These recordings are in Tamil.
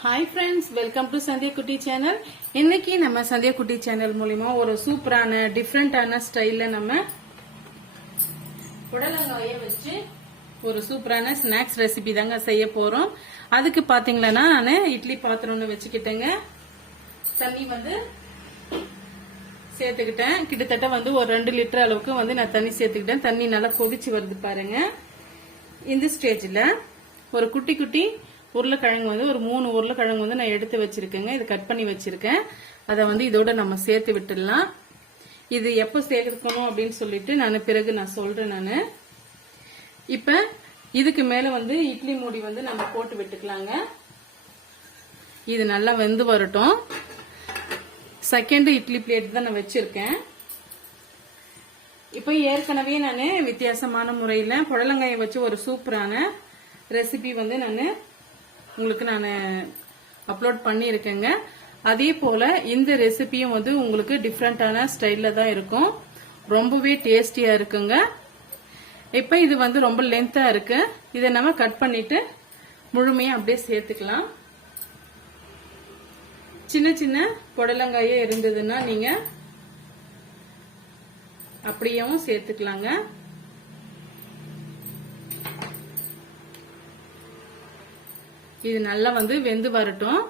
Hi friends, welcome to Sandhya குட்டி சேனல். இன்னைக்கு நம்ம சந்தியா குட்டி சேனல் மூலமா ஒரு சூப்பரான டிஃப்ரெண்டான ஸ்டைல்ல நம்ம புடலங்காய வச்சு ஒரு சூப்பரான ஸ்நாக்ஸ் ரெசிபி தாங்க செய்ய போறோம். அதுக்கு பாத்தீங்கன்னா நான் இட்லி பாத்திரம்னு வச்சுக்கிட்டேங்க. தண்ணி சேர்த்துக்கிட்டேன். கிட்டத்தட்ட ஒரு 2 லிட்டர் அளவுக்கு நான் தண்ணி சேர்த்துக்கிட்டேன். தண்ணி நல்லா கொதிச்சு வருது பாருங்க. இந்த ஸ்டேஜ்ல ஒரு குட்டி குட்டி உருளைக்கிழங்கு ஒரு 3 உருளைக்கிழங்கு நான் எடுத்து வச்சிருக்கேங்க. இது கட் பண்ணி வச்சிருக்கேன். அதை இதோட நம்ம சேர்த்து விட்டுடலாம். இது எப்போ சேர்க்கணும் அப்படின்னு சொல்லிட்டு பிறகு நான் சொல்றேன். இப்ப இதுக்கு மேல இட்லி மூடி நம்ம போட்டு விட்டுக்கலாங்க. இது நல்லா வெந்து வரட்டும். செகண்ட் இட்லி பிளேட் தான் நான் வச்சிருக்கேன். இப்ப ஏற்கனவே நான் வித்தியாசமான முறையில புடலங்காயை வச்சு ஒரு சூப்பரான ரெசிபி உங்களுக்கு நான் அப்லோட் பண்ணியிருக்கேங்க. அதே போல இந்த ரெசிபியும் உங்களுக்கு டிஃப்ரெண்டான ஸ்டைல்ல தான் இருக்கும். ரொம்பவே டேஸ்டியா இருக்குங்க. இப்ப இது ரொம்ப லென்த்தா இருக்கு. இதை நம்ம கட் பண்ணிட்டு முழுமையா அப்படியே சேர்த்துக்கலாம். சின்ன சின்ன புடலங்காயே இருந்ததுன்னா நீங்க அப்படியேவும் சேர்த்துக்கலாங்க. இது நல்லா வெந்து வரட்டும்.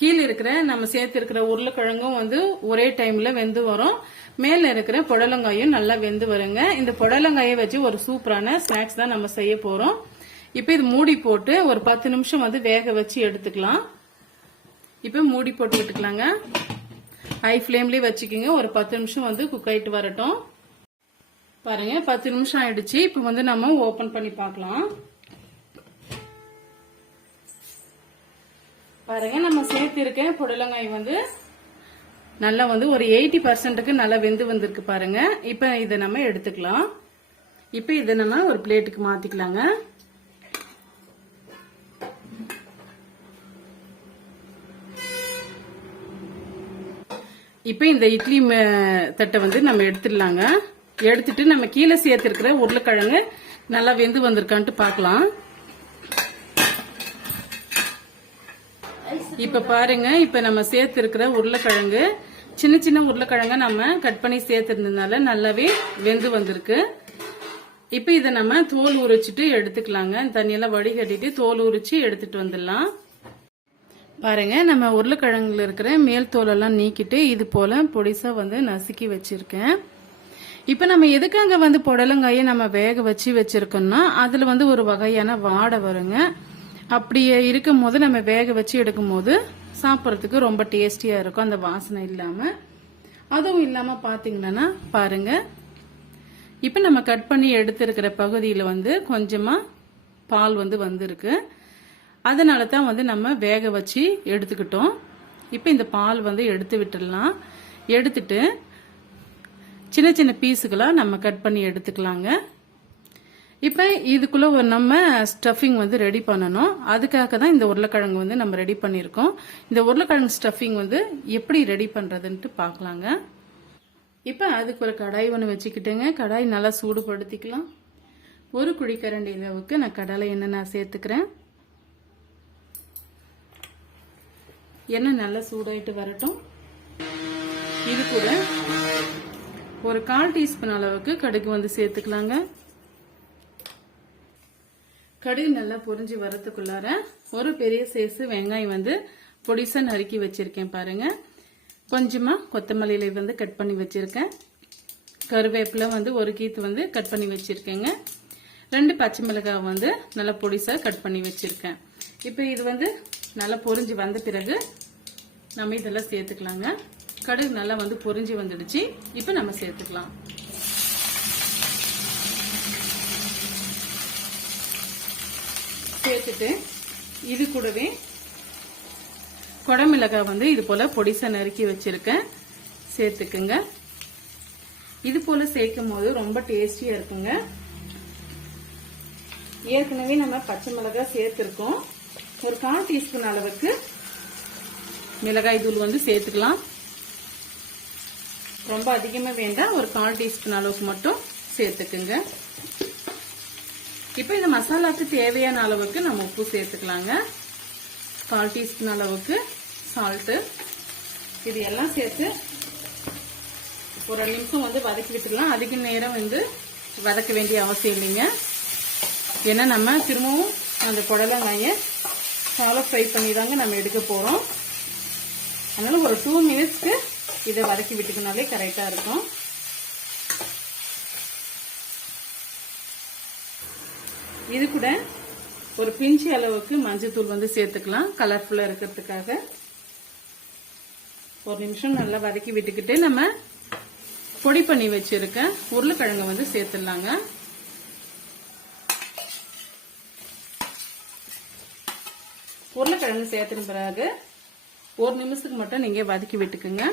கீழே இருக்கிற நம்ம சேர்த்து இருக்கிற உருளைக்கிழங்கும் ஒரே டைம்ல வெந்து வரும். மேல இருக்கிற புடலங்காயும் நல்லா வெந்து வருங்க. இந்த புடலங்காயை வச்சு ஒரு சூப்பரான ஸ்நாக்ஸ் தான் நம்ம செய்ய போறோம். இப்ப இது மூடி போட்டு ஒரு 10 நிமிஷம் வேக வச்சு எடுத்துக்கலாம். இப்ப மூடி போட்டு விட்டுக்கலாங்க. ஹை ஃபிளேம்லயே வச்சுக்கோங்க. ஒரு 10 நிமிஷம் குக் ஆயிட்டு வரட்டும். பாருங்க, 10 நிமிஷம் ஆயிடுச்சு. இப்ப நம்ம ஓபன் பண்ணி பார்க்கலாம். பாருங்க, நம்ம சேர்த்து இருக்க புடலங்காய் நல்லா ஒரு 80% நல்லா வெந்து வந்திருக்கு பாருங்க. இப்ப இதை நம்ம எடுத்துக்கலாம். இப்ப இதை நம்ம ஒரு பிளேட்டுக்கு மாத்திக்கலாங்க. இப்ப இந்த இட்லி தட்டை நம்ம எடுத்துடலாங்க. எடுத்துட்டு நம்ம கீழே சேர்த்திருக்கிற உருளைக்கிழங்கு நல்லா வெந்து வந்திருக்கான்ட்டு பார்க்கலாம். இப்ப பாருங்க, இப்ப நம்ம சேர்த்திருக்கிற உருளைக்கிழங்கு சின்ன சின்ன உருளைக்கிழங்க நம்ம கட் பண்ணி சேர்த்திருந்ததுனால நல்லாவே வெந்து வந்திருக்கு. இப்ப இதை நம்ம தோல் உரிச்சிட்டு எடுத்துக்கலாங்க. தண்ணியெல்லாம் வடிகட்டிட்டு தோல் உரிச்சு எடுத்துட்டு வந்துடலாம். பாருங்க, நம்ம உருளைக்கிழங்குல இருக்கிற மேல் தோலெல்லாம் நீக்கிட்டு இது போல பொடிசா நசுக்கி வச்சிருக்கேன். இப்ப நம்ம எதுக்காக புடலங்காயை நம்ம வேக வச்சு வச்சிருக்கோம்னா அதுல ஒரு வகையான வாடை வருங்க. அப்படி இருக்கும் போது நம்ம வேக வச்சு எடுக்கும் போது சாப்பிட்றதுக்கு ரொம்ப டேஸ்டியா இருக்கும். அந்த வாசனை இல்லாம அதுவும் இல்லாம பாத்தீங்கன்னா பாருங்க, இப்ப நம்ம கட் பண்ணி எடுத்திருக்கிற பகுதியில கொஞ்சமா பால் வந்திருக்கு. அதனால தான் நம்ம வேக வச்சு எடுத்துக்கிட்டோம். இப்ப இந்த பால் எடுத்து விட்டுடலாம். எடுத்துட்டு சின்ன சின்ன பீஸுகளா நம்ம கட் பண்ணி எடுத்துக்கலாங்க. இப்ப இதுக்குள்ள நம்ம ஸ்டஃபிங் ரெடி பண்ணணும். அதுக்காக தான் இந்த உருளைக்கிழங்கு நம்ம ரெடி பண்ணிருக்கோம். இந்த உருளைக்கிழங்கு ஸ்டஃபிங் எப்படி ரெடி பண்றதுன்ட்டு பார்க்கலாங்க. இப்ப அதுக்கு ஒரு கடாய் வச்சுக்கிட்டேங்க. கடாய் நல்லா சூடுபடுத்திக்கலாம். ஒரு குழிக்கரண்டி அளவுக்கு நான் கடலை எண்ணெய் நான் சேர்த்துக்கிறேன். எண்ணெய் நல்லா சூடாயிட்டு வரட்டும். இது கூட ஒரு 1/4 டீஸ்பூன் அளவுக்கு கடுகு சேர்த்துக்கலாங்க. கடுகு நல்லா பொரிஞ்சு வரதுக்குள்ளார ஒரு பெரிய சைஸ் வெங்காயம் பொடிசா நறுக்கி வச்சிருக்கேன் பாருங்க. கொஞ்சமா கொத்தமல்லியில கட் பண்ணி வச்சிருக்கேன். கருவேப்பிலை ஒரு கீத்து கட் பண்ணி வச்சிருக்கேங்க. 2 பச்சை மிளகாய் நல்லா பொடிசா கட் பண்ணி வச்சிருக்கேன். இப்ப இது நல்லா பொரிஞ்சு வந்த பிறகு நம்ம இதெல்லாம் சேர்த்துக்கலாங்க. கடுகு நல்லா பொரிஞ்சு வந்துடுச்சு. இப்ப நம்ம சேர்த்துக்கலாம். சேர்த்துட்டு இது கூடவே குடமிளகாய் இது போல பொடிசா நறுக்கி வச்சிருக்கேன். சேர்த்துக்குங்க. இது போல சேர்க்கும் போது ரொம்ப டேஸ்டியா இருக்குங்க. ஏற்கனவே நம்ம பச்சை மிளகாய் சேர்த்திருக்கோம். ஒரு 1/4 டீஸ்பூன் அளவுக்கு மிளகாய் தூள் சேர்த்துக்கலாம். ரொம்ப அதிகமா வேண்டாம். ஒரு 1/4 டீஸ்பூன் அளவுக்கு மட்டும் சேர்த்துக்குங்க. இப்போ இந்த மசாலாக்கு தேவையான அளவுக்கு நம்ம உப்பு சேர்த்துக்கலாங்க. 1/4 டீஸ்பூன் அளவுக்கு சால்ட்டு. இது எல்லாம் சேர்த்து ஒரு 2 நிமிஷம் வந்து வதக்கி விட்டுக்கலாம். அதிக நேரம் வந்து வதக்க வேண்டிய அவசியம் இல்லைங்க. ஏன்னா நம்ம திரும்பவும் அந்த புடலங்காயை ஷாலோ ஃப்ரை பண்ணி தாங்க நம்ம எடுக்க போறோம். அதனால ஒரு 2 மினிட்ஸ்க்கு இதை வதக்கி விட்டுக்கினாலே கரெக்டா இருக்கும். இது கூட ஒரு பிஞ்சு அளவுக்கு மஞ்சள்தூள் வந்து சேர்த்துக்கலாம், கலர்ஃபுல்லா இருக்கிறதுக்காக. ஒரு நிமிஷம் நல்லா வதக்கி விட்டுக்கிட்டு நம்ம பொடி பண்ணி வச்சிருக்க உருளைக்கிழங்கு வந்து சேர்த்துடலாங்க. உருளைக்கிழங்கு சேர்த்துன பிறகு ஒரு நிமிஷத்துக்கு மட்டும் நீங்க வதக்கி விட்டுக்குங்க.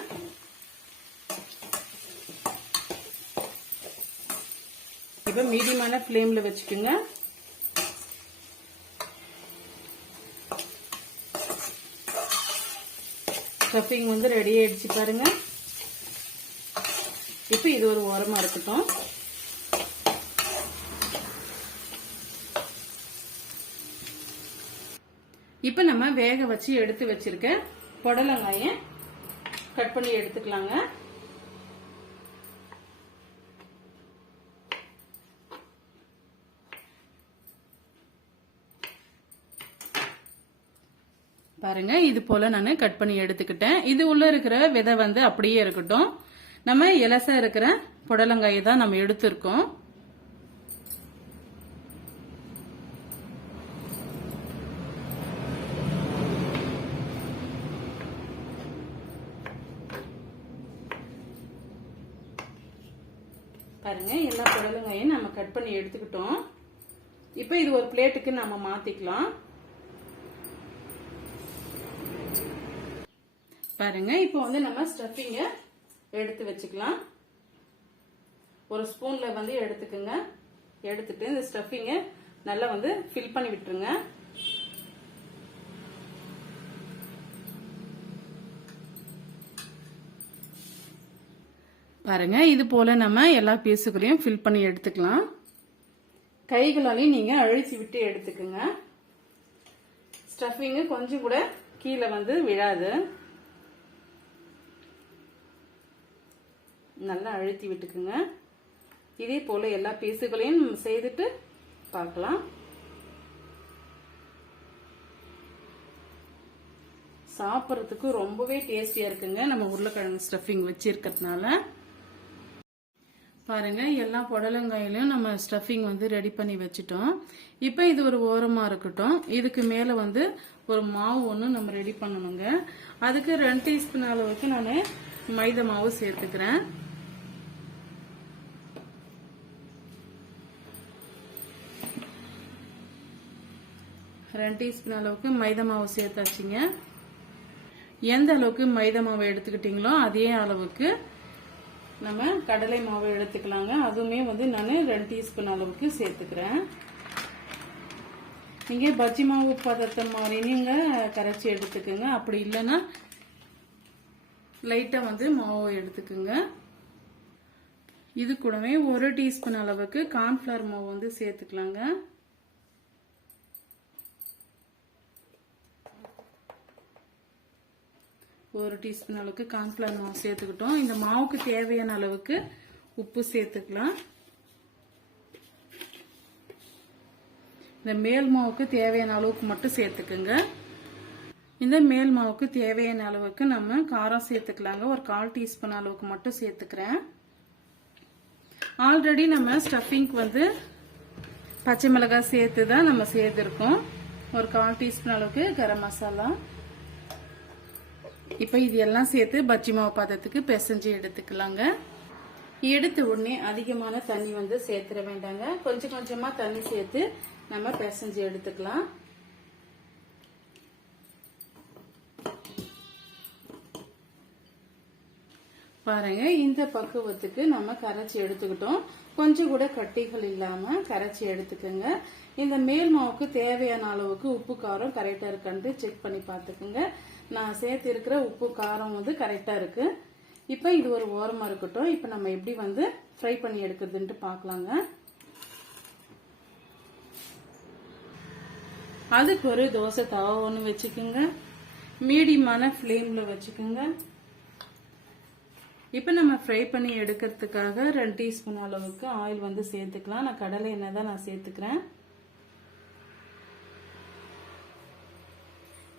இப்ப மீடியமான ஃப்ளேம்ல வச்சுக்கோங்க. ஸ்டஃபிங் வந்து ரெடி ஆயிடுச்சு பாருங்க. இப்ப இது ஒரு ஓரமா இருக்கட்டும். இப்ப நம்ம வேக வச்சு எடுத்து வச்சிருக்க புடலங்காய கட் பண்ணி எடுத்துக்கலாங்க. பாருங்க, இது போல நான் கட் பண்ணி எடுத்துக்கிட்டேன். இது உள்ள இருக்கிற விதை வந்து அப்படியே இருக்கட்டும். நம்ம இலசா இருக்கிற புடலங்காயை தான் நம்ம எடுத்திருக்கோம். பாருங்க, எல்லா புடலங்காயும் நம்ம கட் பண்ணி எடுத்துக்கிட்டோம். இப்ப இது ஒரு பிளேட்டுக்கு நம்ம மாத்திக்கலாம். பாருங்க, இப்போ வந்து நம்ம ஸ்டஃபிங்க எடுத்து வச்சுக்கலாம். ஒரு ஸ்பூன்ல வந்து எடுத்துக்கோங்க. எடுத்துட்டு இந்த ஸ்டஃபிங்க நல்லா வந்து ஃபில் பண்ணி விட்டுருங்க. பாருங்க, இது போல நம்ம எல்லா பீஸுகளையும் ஃபில் பண்ணி எடுத்துக்கலாம். கைகளாலையும் நீங்க அழிச்சு விட்டு எடுத்துக்கோங்க. ஸ்டஃபிங் கொஞ்சம் கூட கீழே வந்து விழாது. நல்லா அழுத்தி விட்டுக்குங்க. இதே போல எல்லா பீஸுகளையும் செய்துட்டு பார்க்கலாம். சாப்பிட்றதுக்கு ரொம்பவே டேஸ்டியா இருக்குங்க, நம்ம உருளைக்கிழங்கு ஸ்டஃபிங் வச்சிருக்கிறதுனால. பாருங்க, எல்லா புடலங்காயிலையும் நம்ம ஸ்டஃபிங் வந்து ரெடி பண்ணி வச்சுட்டோம். இப்போ இது ஒரு ஓரமா இருக்கட்டும். இதுக்கு மேல வந்து ஒரு மாவு ஒன்று நம்ம ரெடி பண்ணணுங்க. அதுக்கு 2 டீஸ்பூன் அளவுக்கு நான் மைதா மாவு சேர்த்துக்கிறேன். ரெண்டு டீஸ்பூன் அளவுக்கு மைதா மாவு சேர்த்தாச்சுங்க. எந்த அளவுக்கு மைதா மாவு எடுத்துக்கிட்டீங்களோ அதே அளவுக்கு நம்ம கடலை மாவு எடுத்துக்கலாங்க. அதுவுமே வந்து நான் 2 டீஸ்பூன் அளவுக்கு சேர்த்துக்கிறேன். நீங்க பஜ்ஜி மாவு பதத்தை மாதிரி நீங்க கரைச்சி எடுத்துக்கோங்க. அப்படி இல்லைன்னா லைட்டா வந்து மாவு எடுத்துக்கோங்க. இது கூடவே 1 டீஸ்பூன் அளவுக்கு கார்ன்ஃபிளவர் மாவு வந்து சேர்த்துக்கலாங்க. ஒரு டீஸ்பூன் அளவுக்கு கார்ன்ஃபிளவர் மாவு சேர்த்துக்கிட்டோம். இந்த மாவுக்கு தேவையான அளவுக்கு உப்பு சேர்த்துக்கலாம். இந்த மேல் மாவுக்கு தேவையான அளவுக்கு மட்டும் சேர்த்துக்குங்க. இந்த மேல் மாவுக்கு தேவையான அளவுக்கு நம்ம காரம் சேர்த்துக்கலாங்க. ஒரு 1/4 டீஸ்பூன் அளவுக்கு மட்டும் சேர்த்துக்கிறேன். ஆல்ரெடி நம்ம ஸ்டஃபிங்க்கு வந்து பச்சை மிளகாய் சேர்த்து தான் நம்ம சேர்த்துருக்கோம். ஒரு 1/4 டீஸ்பூன் அளவுக்கு கரம் மசாலா. இப்போ இது எல்லாம் சேர்த்து பஜ்ஜி மாவு பதத்துக்கு பிசைஞ்சு எடுத்துக்கலாங்க. எடுத்த உடனே அதிகமான தண்ணி வந்து சேர்த்துட வேண்டாங்க. கொஞ்சம் கொஞ்சமா தண்ணி சேர்த்து நம்ம பிசைஞ்சு எடுத்துக்கலாம். பாருங்க, இந்த பக்குவத்துக்கு நம்ம கரைச்சி எடுத்துக்கிட்டோம். கொஞ்சம் கூட கட்டிகள் இல்லாம கரைச்சி எடுத்துக்கோங்க. இந்த மேல் மாவுக்கு தேவையான அளவுக்கு உப்பு காரம் கரெக்டா இருக்கான்னு செக் பண்ணி பார்த்துக்குங்க. நான் சேர்த்து இருக்கிற உப்பு காரம் வந்து கரெக்டா இருக்கு. இப்ப இது ஒரு ஓரமா இருக்கட்டும். இப்ப நம்ம எப்படி வந்து ஃப்ரை பண்ணி எடுக்கிறதுன்ட்டு பார்க்கலாங்க. அதுக்கு ஒரு தோசை தவா ஒன்று வச்சுக்கோங்க. மீடியமான ஃப்ளேம்ல வச்சுக்கோங்க. இப்போ நம்ம ஃப்ரை பண்ணி எடுக்கிறதுக்காக 2 டீஸ்பூன் அளவுக்கு ஆயில் வந்து சேர்த்துக்கலாம். நான் கடலை எண்ணெய் தான் நான் சேர்த்துக்கிறேன்.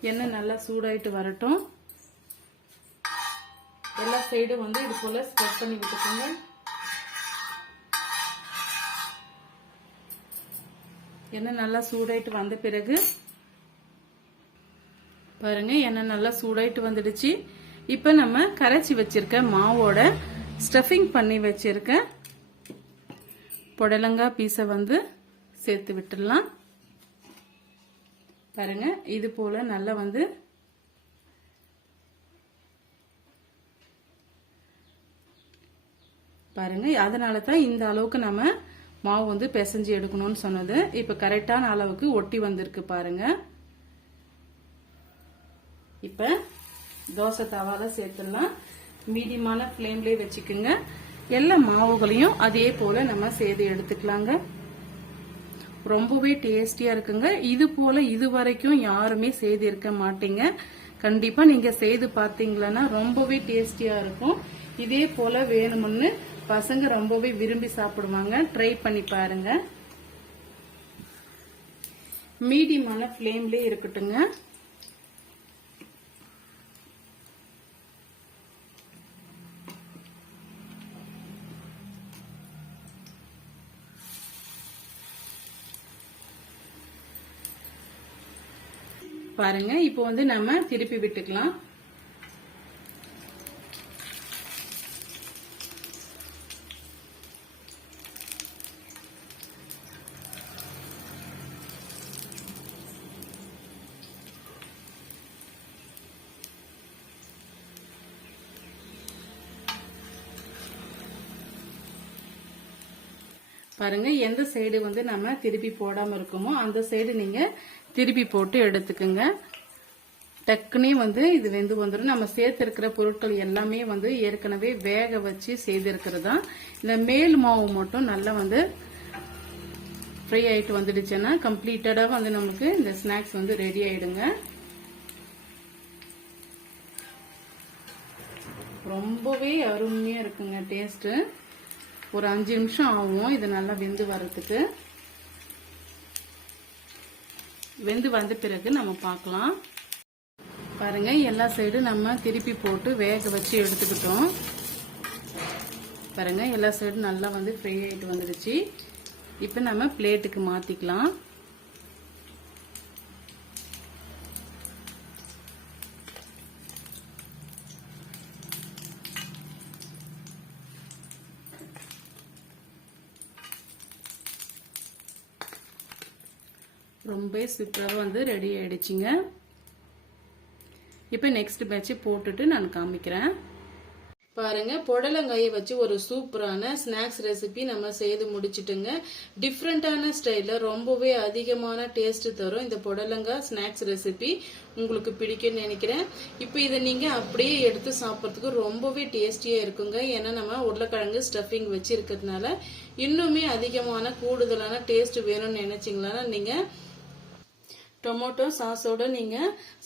எண்ணெய் நல்லா சூடாயிட்டு வரட்டும். எல்லா சைடும் வந்து இது போல ஸ்ப்ரெட் பண்ணி விட்டுக்கோங்க. எண்ணெய் நல்லா சூடாயிட்டு வந்த பிறகு பாருங்க, எண்ணெய் நல்லா சூடாயிட்டு வந்துடுச்சு. இப்ப நம்ம கரைச்சி வச்சிருக்க மாவோட ஸ்டஃபிங் பண்ணி வச்சிருக்க புடலங்காய் பீஸை வந்து சேர்த்து விட்டுடலாம். பாருங்க, இது போல நல்லா வந்து பாருங்க, அதனால தான் இந்த அளவுக்கு நம்ம மாவு வந்து பிசைஞ்சு எடுக்கணும்னு சொன்னது. இப்ப கரெக்டான அளவுக்கு ஒட்டி வந்திருக்கு பாருங்க. இப்ப தோசை தவால சேர்த்துடலாம். மீடியமான ஃப்ளேம்லயே வச்சுக்கோங்க. எல்லா மாவுகளையும் அதே போல நம்ம செய்து எடுத்துக்கலாங்க. ரொம்பவே டேஸ்டியா இருக்குங்க. இது போல இதுவரைக்கும் யாருமே செய்து இருக்க மாட்டீங்க. கண்டிப்பா நீங்க செய்து பார்த்தீங்களன்னா ரொம்பவே டேஸ்டியா இருக்கும். இதே போல வேணும்னு பசங்க ரொம்பவே விரும்பி சாப்பிடுவாங்க. ட்ரை பண்ணி பாருங்க. மீடியமான ஃப்ளேம்லயே இருக்கட்டுங்க. பாருங்க, இப்போ வந்து நம்ம திருப்பி விட்டுக்கலாம். பாருங்க, எந்த சைடு வந்து நம்ம திருப்பி போடாம இருக்குமோ அந்த சைடு நீங்க திருப்பி போட்டு எடுத்துக்குங்க. டக்குனே வந்து இது வெந்து வந்துடும். நம்ம சேர்த்திருக்கிற பொருட்கள் எல்லாமே வந்து ஏற்கனவே வேக வச்சு செய்திருக்கிறது தான். இந்த மேல் மாவு மட்டும் நல்லா வந்து ஃப்ரை ஆயிட்டு வந்துடுச்சுன்னா கம்ப்ளீட்டடா வந்து நமக்கு இந்த ஸ்நாக்ஸ் வந்து ரெடி ஆயிடுங்க. ரொம்பவே அருமையா இருக்குங்க டேஸ்ட். ஒரு 5 நிமிஷம் ஆகும் இது நல்லா வெந்து வர்றதுக்கு. வெந்து வந்த பிறகு நம்ம பார்க்கலாம். பாருங்க, எல்லா சைடும் நம்ம திருப்பி போட்டு வேக வச்சு எடுத்துக்கிட்டோம். பாருங்க, எல்லா சைடும் நல்லா வந்து ஃப்ரை ஆயிட்டு வந்துடுச்சு. இப்போ நம்ம பிளேட்டுக்கு மாத்திக்கலாம். ரொம்ப சூப்பராக வந்து ரெடி ஆயிடுச்சுங்க. இப்போ நெக்ஸ்ட் பேட்ச் போட்டுட்டு நான் காமிக்கிறேன். பாருங்க, புடலங்காயை வச்சு ஒரு சூப்பரான ஸ்நாக்ஸ் ரெசிபி நம்ம செய்து முடிச்சிட்டுங்க. டிஃப்ரெண்டான ஸ்டைல்ல ரொம்பவே அதிகமான டேஸ்ட் தரும் இந்த புடலங்காய் ஸ்நாக்ஸ் ரெசிபி. உங்களுக்கு பிடிக்கும்னு நினைக்கிறேன். இப்போ இதை நீங்க அப்படியே எடுத்து சாப்பிட்றதுக்கு ரொம்பவே டேஸ்டியா இருக்குங்க. ஏன்னா நம்ம உருளைக்கிழங்கு ஸ்டஃபிங் வச்சு இருக்கிறதுனால இன்னுமே அதிகமான கூடுதலான டேஸ்ட் வேணும்னு நினைச்சீங்களா நீங்க டொமேட்டோ சாஸோட நீங்க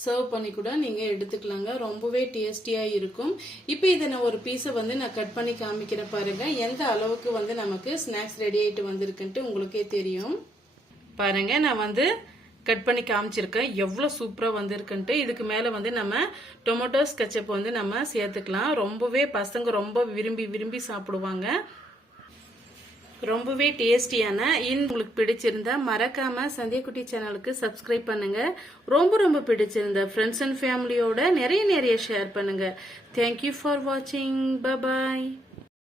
சர்வ் பண்ணி கூட நீங்க எடுத்துக்கலாங்க. ரொம்பவே டேஸ்டியா இருக்கும். இப்போ இதை நான் ஒரு பீஸை வந்து நான் கட் பண்ணி காமிக்கிற பாருங்க. எந்த அளவுக்கு வந்து நமக்கு ஸ்நாக்ஸ் ரெடி ஆயிட்டு வந்திருக்குன்ட்டு உங்களுக்கே தெரியும். பாருங்க, நான் வந்து கட் பண்ணி காமிச்சிருக்கேன் எவ்வளவு சூப்பரா வந்திருக்குன்ட்டு. இதுக்கு மேல வந்து நம்ம டொமேட்டோஸ் கெச்சப் வந்து நம்ம சேர்த்துக்கலாம். ரொம்பவே பசங்க ரொம்ப விரும்பி சாப்பிடுவாங்க. ரொம்பவே டேஸ்டியான உங்களுக்கு பிடிச்சிருந்தா மறக்காம சந்தியாக்குட்டி சேனலுக்கு சப்ஸ்கிரைப் பண்ணுங்க. ரொம்ப பிடிச்சிருந்தா ஃப்ரெண்ட்ஸ் அண்ட் ஃபேமிலியோட நிறைய ஷேர் பண்ணுங்க. தேங்க்யூ ஃபார் வாட்சிங். Bye bye.